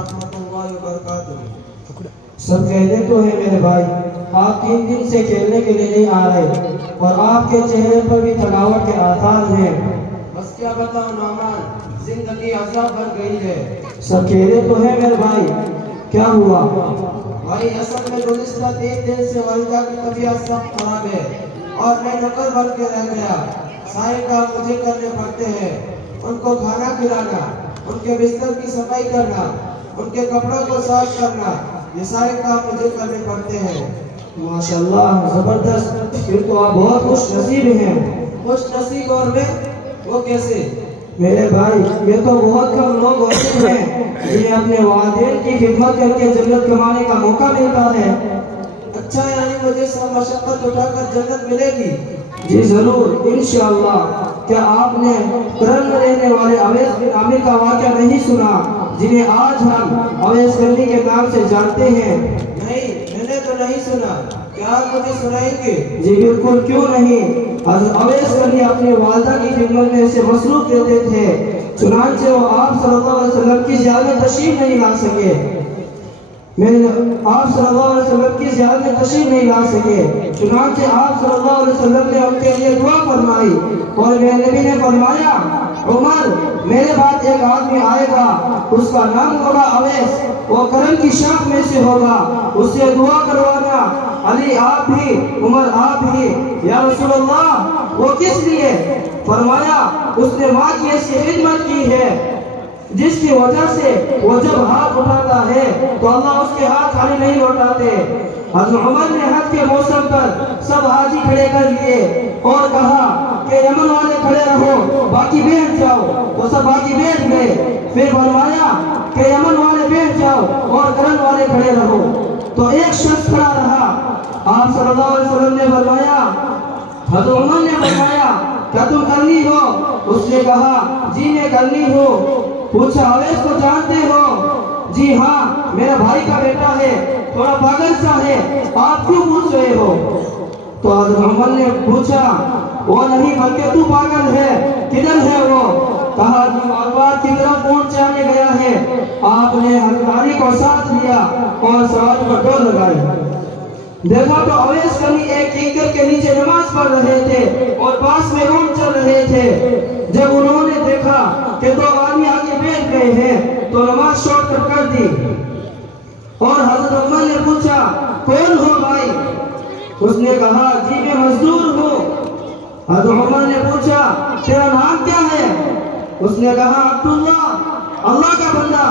ورحمۃ اللہ وبرکاتہ۔ سب خیریت تو ہے میرے بھائی، آپ 3 دن سے کھیلنے کے لیے نہیں آ رہے اور آپ کے چہرے پر بھی تھکاوٹ کے آثار ہیں۔ بس کیا بتاؤں نعمان، زندگی عذاب بن گئی ہے۔ سب خیریت تو ہے میرے بھائی، کیا ہوا؟ بھائی اصل میں گزشتہ 3 دن سے والدہ کی طبیعت سخت خراب ہے اور میں نوکر بن کے رہ گیا۔ سارے کام مجھے کرنے پڑتے ہیں، ان کو کھانا کھلانا، ان کے بستر کی صفائی کرنا، ان کے کپڑوں کو صاف کرنا، یہ سارے کام مجھے کرنے پڑتے ہیں۔ ماشاءاللہ، زبردست، پھر تو آپ بہت خوش نصیب ہیں۔ خوش نصیب اور میں وہ کیسے؟ میرے بھائی، یہ تو بہت کم لوگ ہوتے ہیں جنہیں اپنے والدین کی خدمت کر کے جنت کمانے کا موقع ملتا ہے۔ اچھا، یعنی مجھے سب مشقت اٹھا کر جنت ملے گی؟ جی ضرور، انشاءاللہ۔ کیا آپ نے کرن میں رہنے والے اویس بن عامر کا واقعہ نہیں سنا، جنہیں آج ہم اویس کرنی کے نام سے جانتے ہیں؟ نہیں، میں نے تو نہیں سنا، کیا آپ مجھے سنائیں گے؟ جی بالکل، کیوں نہیں۔ حضرت اویس کرنی اپنے والدہ کی خدمت میں اسے مصروف رہتے تھے، چنانچہ وہ آپ صلی اللہ علیہ وسلم کی زیارت میں تشریف نہیں لا سکے۔ آپ صلی اللہ علیہ وسلم کی زیارت میں تشریف نہیں لا سکے، چنانچہ آپ صلی اللہ علیہ وسلم نے ان کے لیے دعا فرمائی اور میرے نبی نے فرمایا، عمر، میرے بعد ایک آدمی آئے گا، اس کا نام ہوگا اویس، وہ کرم کی شاخ میں سے ہوگا، اس سے دعا کروانا۔ علی آپ بھی، عمر آپ بھی۔ یا رسول اللہ، وہ کس لیے؟ فرمایا، اس نے ماں کی ایسی خدمت کی ہے جس کی وجہ سے وہ جب ہاتھ اٹھاتا ہے تو اللہ اس کے ہاتھ خالی نہیں لوٹاتے۔ حضرت عمر نے حج کے موسم پر سب حاجی کھڑے کر لیے اور کہا کہ یمن والے کھڑے رہو، باقی بیٹھ جاؤ۔ وہ سب باقی بیٹھ گئے۔ پھر فرمایا کہ یمن والے بیٹھ جاؤ اور کرن والے کھڑے رہو۔ تو ایک شخص کھڑا رہا۔ آپ صلی اللہ علیہ وسلم نے فرمایا، حضرت عمر نے فرمایا، کیا تم کرنی ہو؟ اس نے کہا، جی میں کرنی ہوں۔ پوچھا، اویس کو جانتے ہو؟ جی ہاں، میرا بھائی کا بیٹا ہے، تھوڑا پاگل سا ہے، آپ کیوں پوچھ رہے ہو؟ تو حضرت عمر نے پوچھا، وہ نہیں بلکہ تو پاگل ہے، کدھر ہے وہ؟ کہا، جو عربات کی طرف اونٹ چانے گیا ہے۔ آپ نے حضرت علی کو ساتھ لیا اور سواری پر ڈور لگائی۔ دیکھا تو اویس کرنی ایک کنکر کے نیچے نماز پڑھ رہے تھے اور پاس میں اونٹ چل رہے تھے۔ جب انہوں نے دیکھا کہ 2 آدمی آگے بیٹھ گئے ہیں تو نماز چھوڑ کر دی اور حضرت عمر نے پوچھا، کون ہو بھائی؟ اس نے کہا، جی میں مزدور ہوں۔ حضرت عمر نے پوچھا، تیرا نام کیا ہے؟ اس نے کہا، عبداللہ، اللہ کا بندہ۔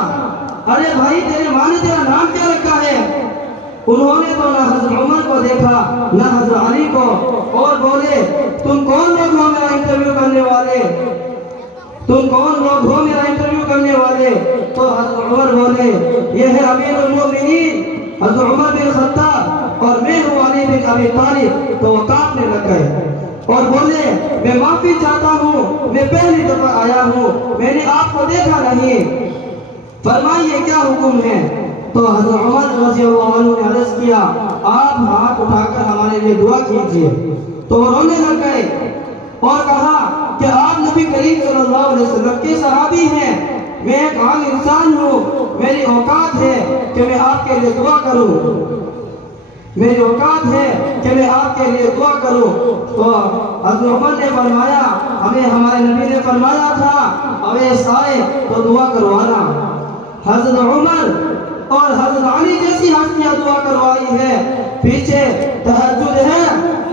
ارے بھائی، تیرے ماں نے تیرا نام کیا رکھا ہے؟ انہوں نے تو نہ حضرت عمر کو دیکھا نہ حضرت علی کو اور بولے، تم کون لوگ ہو میرا انٹرویو کرنے والے؟ تم کون لوگ ہو میرا انٹرویو کرنے والے؟ تو حضرت عمر بولے، یہ ہے امیر المومنین حضرت عمر بن خطاب اور میں ہوں علی بن ابی طالب۔ تو وہ کانپنے لگ گئے اور بولے، میں معافی چاہتا ہوں، میں پہلی دفعہ آیا ہوں، میں نے آپ کو دیکھا نہیں، فرمائیے کیا حکم ہے؟ تو حضرت عمر رضی اللہ عنہ نے عرض کیا، آپ ہاتھ اٹھا کر ہمارے لیے دعا کیجئے۔ تو وہ رونے لگ گئے اور کہا کہ آپ نبی کریم صلی اللہ علیہ وسلم کے صحابی ہیں، میں ایک عام انسان ہوں، میری اوقات ہے کہ میں آپ کے لیے دعا کروں، میری اوقات ہے کہ میں آپ کے لیے دعا کروں۔ تو حضرت عمر نے فرمایا، ہمیں ہمارے نبی نے فرمایا تھا، اویس آئے تو دعا کروانا۔ حضرت عمر اور حضرت علی جیسی ہستیاں دعا کروائی ہے۔ پیچھے تہجد ہے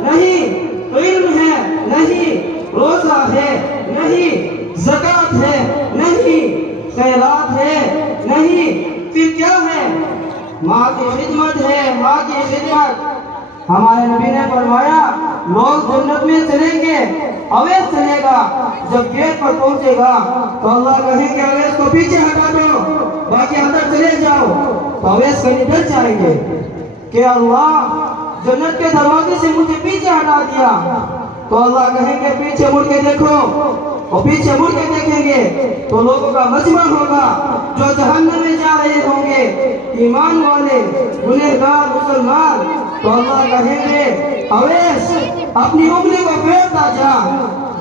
نہیں، علم ہے نہیں، روزہ ہے نہیں، زکوٰۃ ہے نہیں، خیرات ہے نہیں، پھر کیا ہے؟ ماں کی خدمت ہے، ماں کی خدمت۔ ہمارے نبی نے فرمایا، لوگ جنت میں چلیں گے، اویس چلے گا، جب گیٹ پر پہنچے گا تو اللہ کہیں کہ اویس کو پیچھے ہٹا دو، باقی اندر چلے جاؤ۔ تو اویس کرنی ڈر جائیں گے کہ اللہ جنت کے دروازے سے مجھے پیچھے ہٹا دیا۔ تو اللہ کہیں گے پیچھے مڑ کے دیکھو، اور پیچھے مڑ کے دیکھیں گے تو لوگوں کا مجمع ہوگا جو جہنم میں جا رہے ہوں گے، ایمان والے، گنہگار، مسلمان۔ تو اللہ کہیں گے، اویس اپنی انگلی کو پھیرتا جا،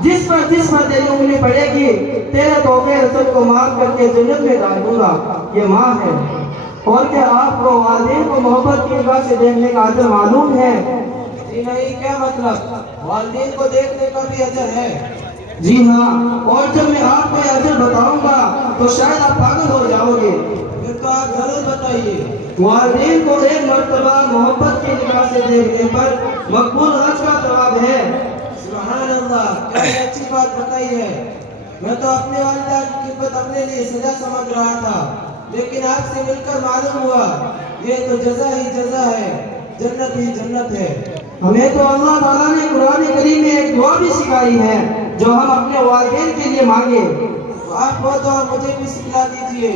جس پر تیری انگلی پڑے گی تیرے توقع رسل کو معاف کر کے جنت میں ڈال دوں گا. یہ ماں ہے. اور کیا آپ کو والدین کو محبت کی نگاہ سے دیکھنے کا اجر معلوم ہے؟ جی نہیں، کیا مطلب؟ والدین کو دیکھنے کا بھی اجر ہے؟ جی ہاں، اور جب میں آپ کو یہ اجر بتاؤں گا تو شاید آپ پاگل ہو جاؤ گے. پھر تو آپ ضرور بتائیے. والدین کو ایک مرتبہ محبت کی نگاہ سے دیکھنے پر مقبول حج کا ثواب ہے. سبحان اللہ، کیا یہ اچھی بات بتائی ہے. میں تو اپنے والدہ کی خدمت اپنے لیے سزا سمجھ رہا تھا، لیکن آپ سے مل کر معلوم ہوا یہ تو جزا ہی جزا ہے، جنت ہی جنت ہے. ہمیں تو اللہ تعالیٰ نے قرآن کریم میں ایک دعا بھی سکھائی ہے جو ہم اپنے والدین کے لیے مانگے. آپ وہ دعا مجھے بھی سکھلا دیجئے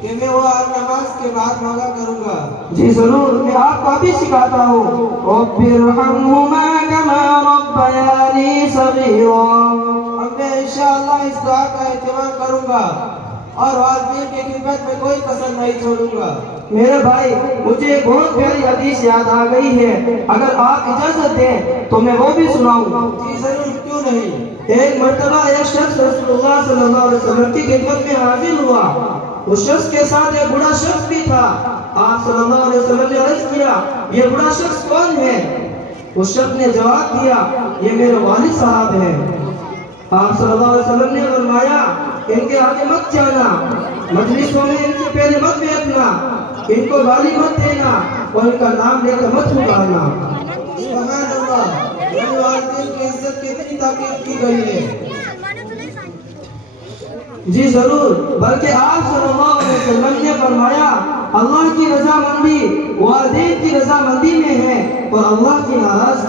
کہ میں وہ نماز کے بعد مانگا کروں گا. جی ضرور، میں آپ کو بھی سکھاتا ہوں. رب ارحمہما کما ربیانی صغیرا. اب میں انشاءاللہ اس دعا کا اہتمام کروں گا اور والدین کی خدمت میں کوئی کسر نہیں چھوڑوں گا. میرے بھائی، مجھے ایک بہت پیاری حدیث یاد آ گئی ہے، اگر آپ اجازت دیں تو میں وہ بھی سناؤں. جی ضرور، کیوں نہیں. ایک مرتبہ ایک شخص رسول اللہ صلی اللہ علیہ وسلم کی خدمت میں حاضر ہوا. اس شخص کے ساتھ ایک بڑا شخص بھی تھا. آپ صلی اللہ علیہ وسلم نے عرض کیا، یہ بڑا شخص کون ہے؟ اس شخص نے جواب دیا، یہ میرے والد صاحب ہیں. آپ صلی اللہ علیہ وسلم نے فرمایا، ان کے آگے مت جانا، مجلسوں میں ان سے پہلے مت بیٹھنا، ان کو گالی مت دینا اور ان کا نام لے کر مت پکارنا. سبحان اللہ، میرے والدین کی عزت کتنی تاکید کی گئی ہے. جی ضرور، بلکہ آپ صلی اللہ علیہ وسلم نے فرمایا، اللہ کی رضامندی والدین کی رضامندی میں ہے اور اللہ کی ناراضگی